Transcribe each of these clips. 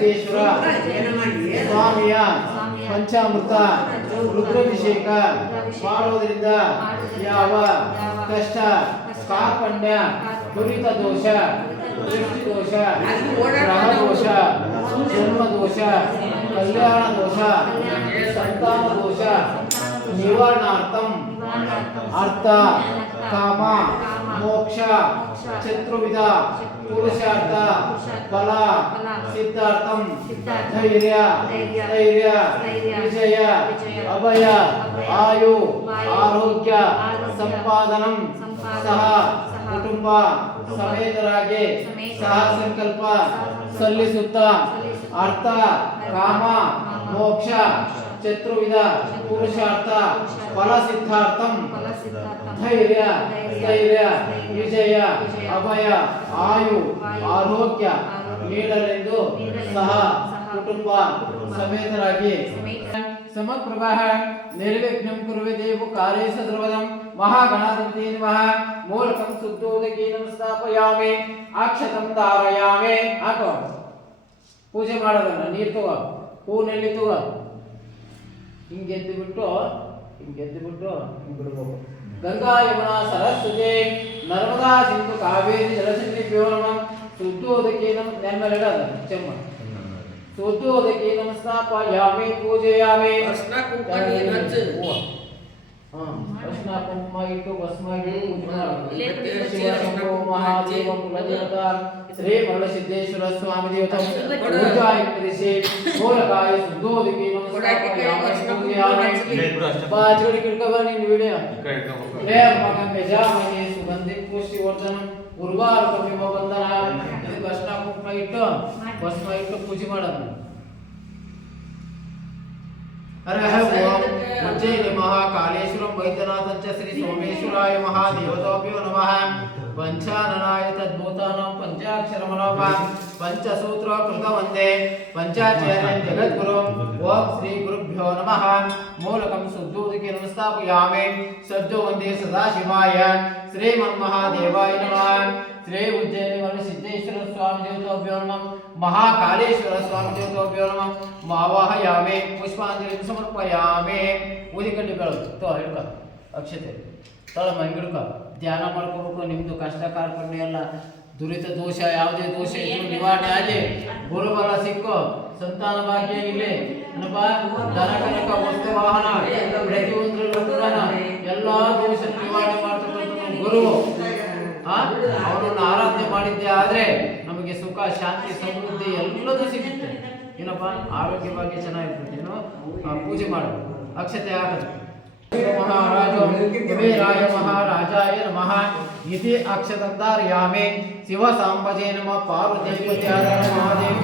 ಸಿದ್ದೇಶ್ವರ ಸ್ವಾಮಿಯ ಪಂಚಾಮೃತ, ರುದ್ರಾಭಿಷೇಕ ಮಾಡುವುದರಿಂದ ಯಾವ ಕಷ್ಟ, ಕಾರ್ಪಣ್ಯ, ದುರಿತ ದೋಷ ದೃಷ್ಟಿ ದೋಷ ಗ್ರಹ ದೋಷ ದೋಷ ಕಲ್ಯಾಣ ದೋಷ ಸಂತಾನ ದೋಷ ನಿವಾರಣಾರ್ಥಂ ಅರ್ಥ, ಕಾಮ, ಮೋಕ್ಷ ಚತುರ್ವಿಧ ಪುರುಷಾರ್ಥ ಫಲ ಸಿದ್ಧಾರ್ಥಂ, ಧೈರ್ಯ ಧೈರ್ಯ ವಿಜಯ, ಅಭಯ, ಆಯು, ಆರೋಗ್ಯ, ಸಂಪಾದನಂ, ಸಹ, ಕುಟುಂಬ, ಸಮೇತರಾಗಿ, ಸಹ ಸಂಕಲ್ಪ, ಸಲ್ಲಿಸುತ್ತಾ, ಅರ್ಥ, ಕಾಮ, ಮೋಕ್ಷ ಚತುರ್ವಿಧ, ಪುರುಷಾರ್ಥ ಫಲ ಸಿದ್ಧಾರ್ಥಂ ಧೈರ್ಯ, ಸ್ಥೈರ್ಯ, ವಿಜಯ, ಅಭಯ, ಆಯು, ಆರೋಗ್ಯ ನೀಡಲೆಂದು ಸಹ ಕುಟುಂಬ ಸಮೇತರಾಗಿ ಸಮಪ್ರಭಾ ನಿರ್ವಿಘ್ನಂ ಕುರುವೆ ದೇವು ಕಾರ್ಯೇಶ ಧ್ರುವದಂ ಮಹಾಗಣಾಧಿಪತಿ ನಮಃ. ಮೂಲಕಂ ಶುದ್ಧೋದಕೀನಂ ಸ್ಥಾಪಯಾಮಿ ಅಕ್ಷತಂ ಧಾರಯಾಮಿ. ಹಾಕೋ. ಪೂಜೆ ಮಾಡೋದನ್ನ ನೀರು ತಗೋ, ಹೂನೆಲ್ಲಿ ತಗೋ. ಹಿಂಗೆ ಎದ್ದು ಬಿಟ್ಟು ಹಿಂಗೆ ಎದ್ದು ಬಿಟ್ಟು ಹಿಂಗೆ ಬಿಡ್ಬೇಕು ಗಂಗಾ ಯಮುನಾ ಸರಸ್ವತಿ ನರ್ಮದಾ ಸಿಂಧು ಕಾವೇರಿ ಜಲಸನ್ನಿಭ್ಯೋ ನಮಃ ಶುದ್ಧೋದಕೀನಂ ನೆನ್ಮೇಲೆ ಇಡೋದು ಚೆಮ್ಮ ಶುದ್ಧೋದಕೀನಂ ಸ್ಥಾಪಯಾಮಿ ಪೂಜೆಯಾಮಿ ಅರ್ಶಿನ ಕುಂಕುಮ ನೀರು ಹಚ್ಚು. ಹಾ, ಅರ್ಶಿನ ಕುಂಕುಮ ಇಟ್ಟು ಭಸ್ಮ ಇಟ್ಟು ಪೂಜೆ ಮಾಡೋದು. ಇಲ್ಲೇ ಬಿಟ್ಟು ಶಿವ ಶಂಭೋ ಮಹಾದೇವ ಕುಲದೇವತ ಶ್ರೀ ಮರಳಸಿದ್ದೇಶ್ವರ ಸ್ವಾಮಿ ದೇವತ ಪೂಜಾಯ ಕರಿಸಿ ಮೂಲಕಾಯ ಶುದ್ಧೋದಕಿ ಬಾಚುಡಿಕಿಡ್ಕಬನ್ನಿ ವಿಡಿಯೋ ಲೇ ಮಗನ ಮೆಜಾಮನಿ ಸುಗಂಧಿ ಪುಷ್ಟಿ ವರ್ಧನ ಉರ್ವಾರ ಕವಿಮ ಬಂಧನ ಇದಕ್ಕೆ ಅರ್ಶನ ಕುಂಕುಮ ಇಟ್ಟು ಭಸ್ಮ ಇಟ್ಟು ಪೂಜೆ ಮಾಡೋದು ಹರಹ ಓಂ ಉಜ್ಜಯಿನಿ ಮಹಾಕಾಲೇಶ್ವರಂ ವೈದ್ಯನಾಥಂಚ ಶ್ರೀ ಸೋಮೇಶ್ವರಾಯ ಮಹಾದೇವತಾಭ್ಯೋ ನಮಃ पञ्चाननाय तद्भूतानां पञ्चाक्षरमनोपा पञ्चसूत्र कृतवन्दे पञ्चाचार्यं जगद्गुरुं ओम श्री गुरुभ्यो नमः मूलकं शुद्धोदके नमस्तापयामि सद्यो वन्दे सदाशिवाय श्रीमन्महादेवाय नमः श्री उज्जयिनी वर्ण सिद्धेश्वर स्वामी देवताभ्यो नमः महाकालेश्वर स्वामी देवताभ्यो नमः ಮಾವಾಹಯಾಮೆ ಪುಷ್ಪಾಂಜಲಿ ಸಮರ್ಪಯಾಮೆ ಊದಿಕಡ್ಡಿ ಬೆಳಕು ತೋ ಹಿಡ್ಕ ಅಕ್ಷತೆ ತಳ ಹಿಡ್ಕ ಧ್ಯಾನ ಮಾಡ್ಕೋಬೇಕು ನಿಮ್ಮದು ಕಷ್ಟ ಕಾರ್ಪಣ್ಯ ಎಲ್ಲ ದುರಿತ ದೋಷ ಯಾವುದೇ ದೋಷ ಇದ್ರು ನಿವಾರಣೆ ಆಗಲಿ. ಗುರುಬಲ ಸಿಕ್ಕೋ ಸಂತಾನ ಭಾಗ್ಯ ಇಲ್ಲಿ. ಏನಪ್ಪ? ಧನ ಕನಕ ವಸ್ತು ವಾಹನ ಪ್ರತಿಯೊಂದರಲ್ಲೂ ಕೂಡ ಎಲ್ಲಾ ದೋಷ ನಿವಾರಣೆ ಮಾಡ್ತಕ್ಕಂಥ ಗುರು. ಆ? ಅವನನ್ನು ಆರಾಧನೆ ಮಾಡಿದ್ದೆ ಆದ್ರೆ ನಮಗೆ ಸುಖ ಶಾಂತಿ ಸಮೃದ್ಧಿ ಎಲ್ಲದೂ ಸಿಗುತ್ತೆ. ಏನಪ್ಪ? ಆರೋಗ್ಯವಾಗಿ ಚೆನ್ನಾಗಿರ್ತದೆ ಏನು? ಪೂಜೆ ಮಾಡಬೇಕು. ಅಕ್ಷತೆ ಆಗದು महाराजो महाराज महाराजाय नमः इति अक्षतन्तार्यामे। शिवसाम्बजे नमः। पार्वतीपत्यादार महादेव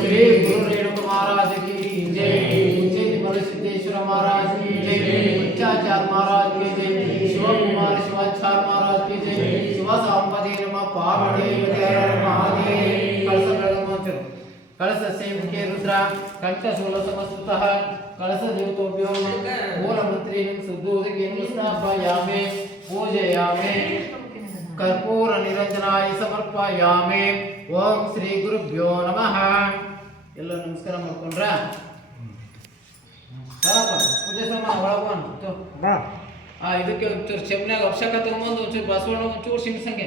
श्री गुरु रेणुक महाराज की जय। उज्जैन बलसिद्धेश्वर महाराज की जय। उच्चाचार महाराज की जय। शिव कुमार शिवाचार महाराज की जय। शिवसाम्बजे नमः। पार्वतीपत्यादार ಕಳಸ ಸೇವಕೆ ರುದ್ರ ಕಂಠಶೂಲ ಸಮಸ್ತಃ ಕಳಸ ದೇವತೋಭ್ಯೋ ಮೂಲ ಮಂತ್ರಿ ಯಾಮೆ ಸ್ಥಾಪಯಾಮೆ ಪೂಜೆಯಾಮೆ ಕರ್ಪೂರ ನಿರಂಜನಾಯ ಸಮರ್ಪಯಾಮೆ ಓಂ ಶ್ರೀ ಗುರುಭ್ಯೋ ನಮಃ. ಎಲ್ಲ ನಮಸ್ಕಾರ ಮಾಡ್ಕೊಂಡ್ರ? ಪೂಜೆ ಸಮ ಒಳಗೊಂಡು ಇದಕ್ಕೆ ಒಂಚೂರು ಚೆಮ್ನಾಗ ಅವಶ್ಯಕತೆ ತಗೊಂಬಂದು ಒಂಚೂರು ಬಸವಣ್ಣ ಒಂಚೂರು ಸಿಂಗ್ಸಂಗೆ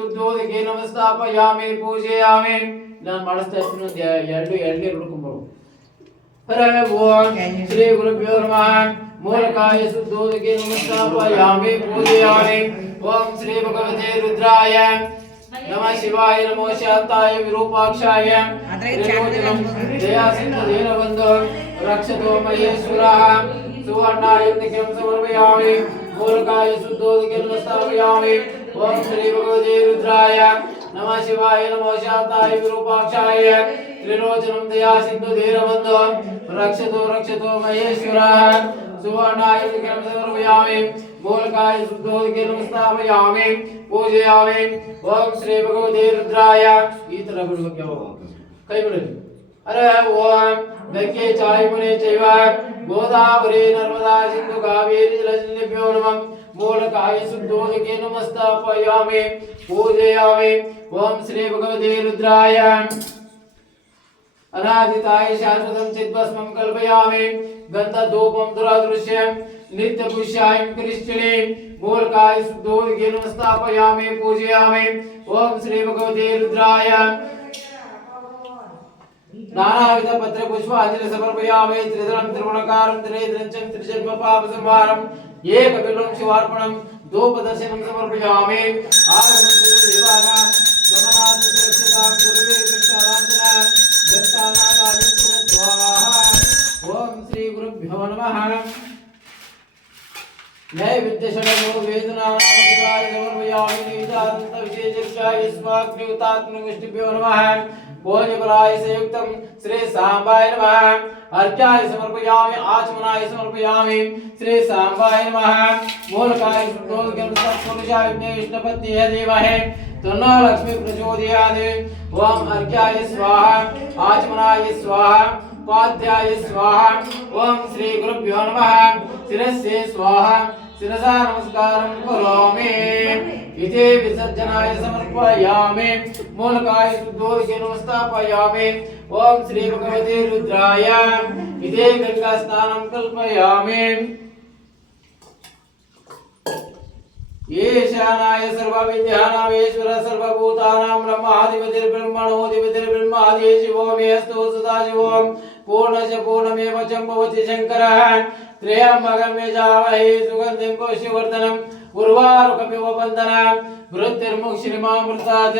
ಸರ್ವಾರ್ಥ ಸಾಧಕೆ ಶರಣ್ಯೆ ತ್ರ್ಯಂಬಕೆ ಗೌರಿ ನಾರಾಯಣಿ ನಮಸ್ತುತೆ ಶುದ್ಧೋದಕ್ಕೆ ನಮಸ್ತಾಪಯಾಮಿ ಪೂಜೆಯಾಮಿ ನಾನು ಮಾಡಿಸ್ತಾ ಇರ್ತೀನಿ ಒಂದು ಎರಡು ಎಳ್ನೀರು ಹುಡ್ಕೊಂಬರು ಹರ ಓಂ ಶ್ರೀ ಗುರುಭ್ಯೋ ನಮಃ ಮೂಲಕಾಯ ಶುದ್ಧೋದಕ್ಕೆ ನಮಸ್ತಾಪಯಾಮಿ ಪೂಜೆಯಾಮಿ ಓಂ ಶ್ರೀ ಭಗವತೆ ರುದ್ರಾಯ ನಮ ಶಿವಾಯ ನಮೋ ಶಾಂತಾಯ ವಿರೂಪಾಕ್ಷಾಯ ದಯಾ ಸಿಂಧು ದೀನಬಂಧು ರಕ್ಷತೋ ಮಹೇಶ್ವರಃ ಸುವರ್ಣಾಯ ನಿಖಿಲಂ ಸಮರ್ಪಯಾಮಿ ಮೂಲಕಾಯ ओम श्री भगवते रुद्राय नमः शिवाय, नमः शांताय विरूपाक्षाय त्रिलोचनं दया सिन्धु धीरबन्धो रक्षतो रक्षतो महेश्वरः सुवर्णाय विक्रम समर्पयामि मूलकाय शुद्धोदकिनं स्थापयामि पूजयामि ओम श्री भगवते रुद्राय ई तरह बोलो क्या होगा कई बोले अरे ओम नक्के चाय मुने चैवा गोदावरी नर्मदा सिंधु कावेरी जलस्नेभ्यो नमः। मूलकाय शुद्धोदके नमस्तापयामि। पूजयामि। ओम श्री भगवते रुद्राय। अनादिताय शाश्वतं चिद्भस्मं कल्पयामि। गन्धधूपं दुरादृश्यं। नित्यपुष्याय कृष्णे मूलकाय शुद्धोदके नमस्तापयामि। पूजयामि। ओम श्री भगवते रुद्राय। नानाविध पत्र पुष्पाञ्जलि समर्पयामि त्रिदलं त्रिगुणकारं त्रिनेत्रञ्चं त्रिजन्मपापसंहारम् एकबिल्वं शिवार्पणं धूपदर्शनं समर्पयामि आगमन्तु देवानां गमनात् सुरक्षतां गुरुवे कृष्णाराञ्जना घण्टानादायं कुरुद्वाहा ॐ श्री गुरुभ्यो नमः नैवेद्यषडमो वेदनानामधिकाय समर्पयामि निविदान्तविशेषज्ञाय स्वाग्नियुतात्मगुष्टिभ्यो नमः भोजबलाय संयुक्तं श्री साम्बाय नमः। अर्घ्याय समर्पयामि, आचमनाय समर्पयामि। श्री साम्बाय नमः। मूलकाय शुद्धोदकं सत्पुरुषाय विष्णुपत्न्यै धीमहि तन्नो लक्ष्मी प्रचोदयात्। ओम अर्घ्याय स्वाहा, आचमनाय स्वाहा पाद्याय स्वाहा। ओम श्री गुरुभ्यो नमः। शिरस्ये स्वाहा। शिरसा नमस्कारं करोमि इति विसर्जनाय समर्पयामि। मूलकाय शुद्धोदके नमस्तापयामि ओम श्री भगवते रुद्राय। इति गंगा स्नानं कल्पयामि। ईशानाय सर्वविद्यानामेश्वर सर्वभूतानां ब्रह्माधिपतिर्ब्रह्मणोऽधिपतिर्ब्रह्मादि शिवो मे अस्तु सदाशिवो पूर्णस्य पूर्णमेव चं भवति शङ्करः। त्रयम्बकमेजावहे सुगन्धिं कोशिवर्धनम् उर्वारुकमिवबन्धनां मृत्युर्मुक्षिमामृतात्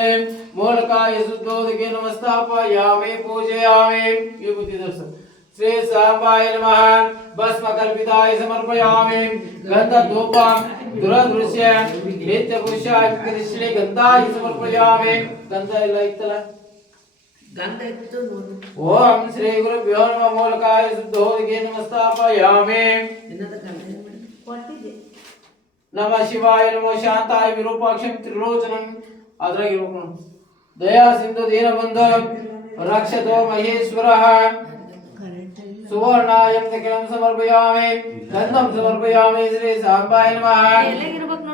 मूलकाय शुद्धोदकेन स्थापयामि पूजयामि। विभूति दर्शन श्री सांबाय नमः। भस्मकल्पिताय समर्पयामि। गन्धधूपां दुरदृश्य, नित्यपुरुषाय कृष्णे गन्धाय समर्पयामि। गन्ध इल्ल इत्तला ಓಂ ಶ್ರೀ ಗುರುಭ್ಯೋ ನಮಃ ಮೂಲಕಾಯ ಶುದ್ಧೋದಕೆ ನಮಸ್ತಾಪಯಾಮಿ ಇನ್ನದ ಗಂಧ ಏನ್ ಮಾಡಿದ್ರಿ? ಕೊಟ್ಟಿದ್ದೆ ನಮಃ ಶಿವಾಯ ನಮೋ ಶಾಂತಾಯ ವಿರೂಪಾಕ್ಷಂ ತ್ರಿಲೋಚನಂ ಅದ್ರಾಗ ಇರ್ಬೇಕು ನೋಡು. ದಯಾ ಸಿಂಧು ದೀನಬಂಧು ರಕ್ಷತೋ ಮಹೇಶ್ವರಃ ಕರೆಂಟ್ ಇಲ್ಲ ಸುವರ್ಣಾಯಂ ದಕ್ಷಿಣಂ ಸಮರ್ಪಯಾಮಿ ಗಂಧಂ ಸಮರ್ಪಯಾಮಿ ಶ್ರೀ ಸಾಂಬಾಯ ನಮಃ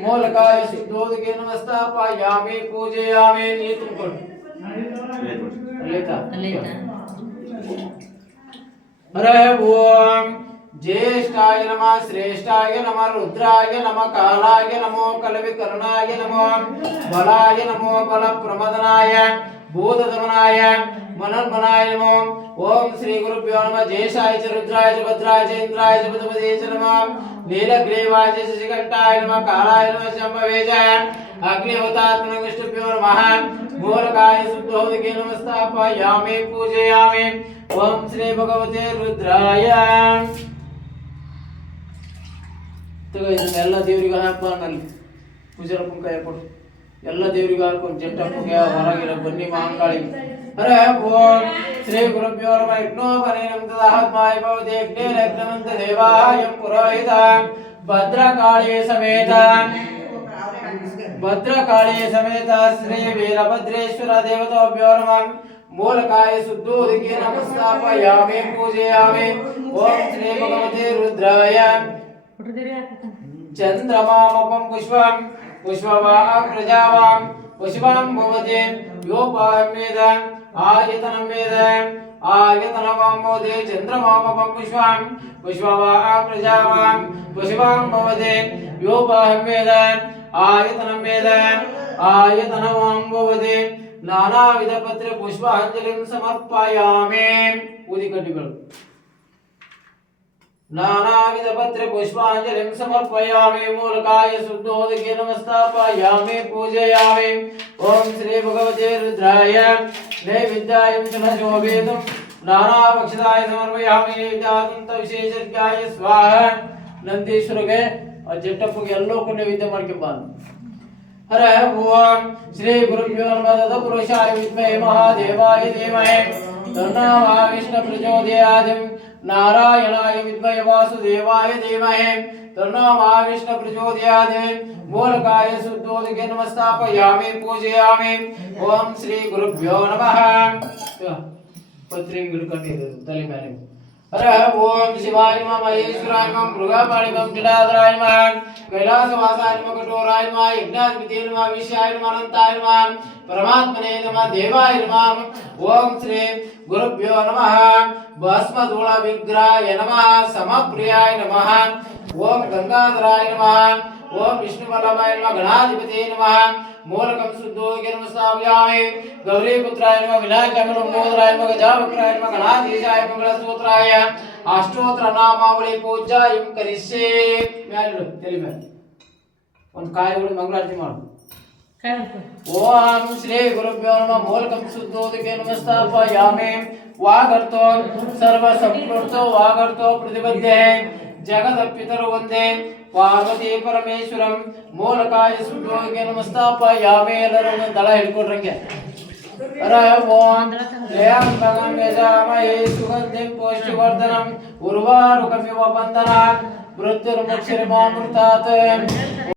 मूलकाय शुद्धोदके नमस्तापयामि पूजयामि नीतिं कुल लेता हरे ओम ज्येष्ठाय नमः, श्रेष्ठाय नमः, रुद्राय नमः, कालाय नमो, कलविकरुणाय नमो, बलाय नमो, बलप्रमदनाय। భూతదమనాయ మనర్మనాయ నమో ఓం శ్రీ గురుభ్యో నమ జేషాయ చ రుద్రాయ చ భద్రాయ చ ఇంద్రాయ చ పదపదే చ నమ నీలగ్రీవాయ చ శశికంఠాయ నమ కాళాయ నమ శంభవే చ అగ్నిహోతాత్మన విష్ణుభ్యో నమ మూలకాయ శుద్ధోదికే నమస్తాపయామి పూజయామి ఓం శ్రీ భగవతే రుద్రాయ ಇದು ಎಲ್ಲ ದೇವರಿಗೂ ಹಾಕ್ಬಾರ್ದು ಅಲ್ಲಿ ಪೂಜಾರ ಪುಂಕ ಎಲ್ಲ ದೇವರಿಗೆ ಹಾಕೊಂಡು ಜಟ್ಟಪ್ಪಗೆ ಹೊರಗಿರೋ ಬನ್ನಿ ಮಹಾಂಕಾಳಿ ಹರ ಓಂ ಶ್ರೀ ಗುರುಭ್ಯೋ ನಮಃ ಯಜ್ಞೋಪನೇನಂ ತದಾತ್ಮಾಯ ಭವತಿ ಯಜ್ಞೇ ಲಗ್ನಮಂತ ದೇವಾಯಂ ಪುರೋಹಿತ ಭದ್ರಕಾಳಿ ಸಮೇತ ಭದ್ರಕಾಳಿ ಸಮೇತ ಶ್ರೀ ವೀರಭದ್ರೇಶ್ವರ ದೇವತಾಭ್ಯೋ ನಮಃ ಮೂಲಕಾಯ ಶುದ್ಧೋದಕ್ಕೆ ನಮಸ್ತಾಪಯಾಮಿ ಪೂಜಯಾಮಿ ಓಂ ಶ್ರೀ ಭಗವತೆ ರುದ್ರಾಯ ಕೊಟ್ಟಿದ್ದೀರಿ ಹಾಕ್ಬೇಕಂತ. పుష్పవాహ ప్రజావాం పుష్పం భవతి యోపాహం మీద ఆయతనం మీద ఆయతనవాం భవతి చంద్రమామపం పుష్పం పుష్పవాహ ప్రజావాం పుష్పం భవతి యోపాహం మీద ఆయతనం మీద ఆయతనవాం భవతి నానావిధ పత్ర పుష్పాంజలిం సమర్పయామే ఊది नानाविध पत्र पुष्पांजलि समर्पयामि, मूलकाय शुद्धोदके नमस्तापयामि, पूजयामि। ओम श्री भगवते रुद्राय, नैविद्याय शमशोभेदं नानाभक्षिताय समर्पयामि नैविद्यान्तविशेषज्ञाय स्वाहा। नंदीश्वर के और जटपु के अल्लो को नैवेद्य मार के बाद हर ओम श्री गुरुभ्यो नमः। पुरुषाय विद्महे महादेवाय धीमहि। तन्नो महाविष्णु प्रचोदयात् नारायणाय विद्महे वासुदेवाय धीमहि। तन्नो महाविष्णु प्रचोदयात्। मूलकाय शुद्धोदकेन नमस्तापयामि, पूजयामि। ओम श्री गुरुभ्यो नमः। पत्रिं गुरुकटे तले मैंने हर ओम शिवाय नमः, महेश्वराय नमः, मृगापाणि नमः, जटाधराय नमः, कैलासवासाय नमः, कठोराय नमः, यज्ञाधिपतये नमः विषयाय नमः अनंताय नमः, परमात्मने नमः, देवाय नमः। ओम श्री ಗುರುಭ್ಯೋ ನಮಃ. ಭಸ್ಮಧೂಳ ವಿಗ್ರಹಾಯ ನಮಃ. ಸಮಪ್ರಿಯಾಯ ನಮಃ. ಓಂ ಗಂಗಾಧರಾಯ ನಮಃ. ಓಂ ವಿಷ್ಣು ವಿಷ್ಣುವಲ್ಲಭಾಯ ನಮಃ. ಗಣಾಧಿಪತಿ ನಮಃ. ಮೂಲಕಂ ಶುದ್ಧೋಗಿ ನಮಸ್ತಾವ್ಯಾಮಿ ಗೌರೀಪುತ್ರಾಯ ನಮ. ವಿನಾಯಕಮನ ಮೋದರಾಯ ನಮಃ. ಗಜಾವಕ್ರಾಯ ನಮಃ. ಗಣಾಧೀಶಾಯ ಮಂಗಳ ಸೂತ್ರಾಯ ಅಷ್ಟೋತ್ರ ನಾಮಾವಳಿ ಪೂಜಾ ಇಂ ಕರಿಸೇ ಮ್ಯಾಲಿಡು ತೆಲಿ ಮೇಲೆ ಒಂದು ಕಾಯಿ ಮಂಗಳಾರತಿ ಮಾಡು. ಓಂ ಶ್ರೀ ಗುರುಭ್ಯೋ ನಮಃ ಮೂಲಕಂ ಶುದ್ಧೋದಕೆ ನಮಸ್ತಾಪಯಾಮಿ ವಾಗರ್ಥೋ ಸರ್ವ ಸಂಪೃಕ್ತೋ ವಾಗರ್ಥೋ ಪ್ರತಿಬದ್ಧೆ ಜಗದಪಿತರು ಒಂದೇ ಪಾರ್ವತಿ ಪರಮೇಶ್ವರಂ ಮೂಲಕಾಯ ಶುದ್ಧೋದಕೆ ನಮಸ್ತಾಪಯಾಮಿ ಎಲ್ಲರೂ ಒಂದೊಂದು ದಳ ಹಿಡ್ಕೊಡ್ರಂಗೆ ಹರ ಓಂ ಲೇಯಂ ಭಗಂ ಯಜಾಮಹೇ ಸುಗಂಧಿಂ ಪುಷ್ಟಿವರ್ಧನಂ ಉರ್ವಾರುಕಮಿವ ಬಂಧನಾತ್ ಮೃತ್ಯುರ್ಮುಕ್ಷಿರ್ಮಾಮೃತಾತ್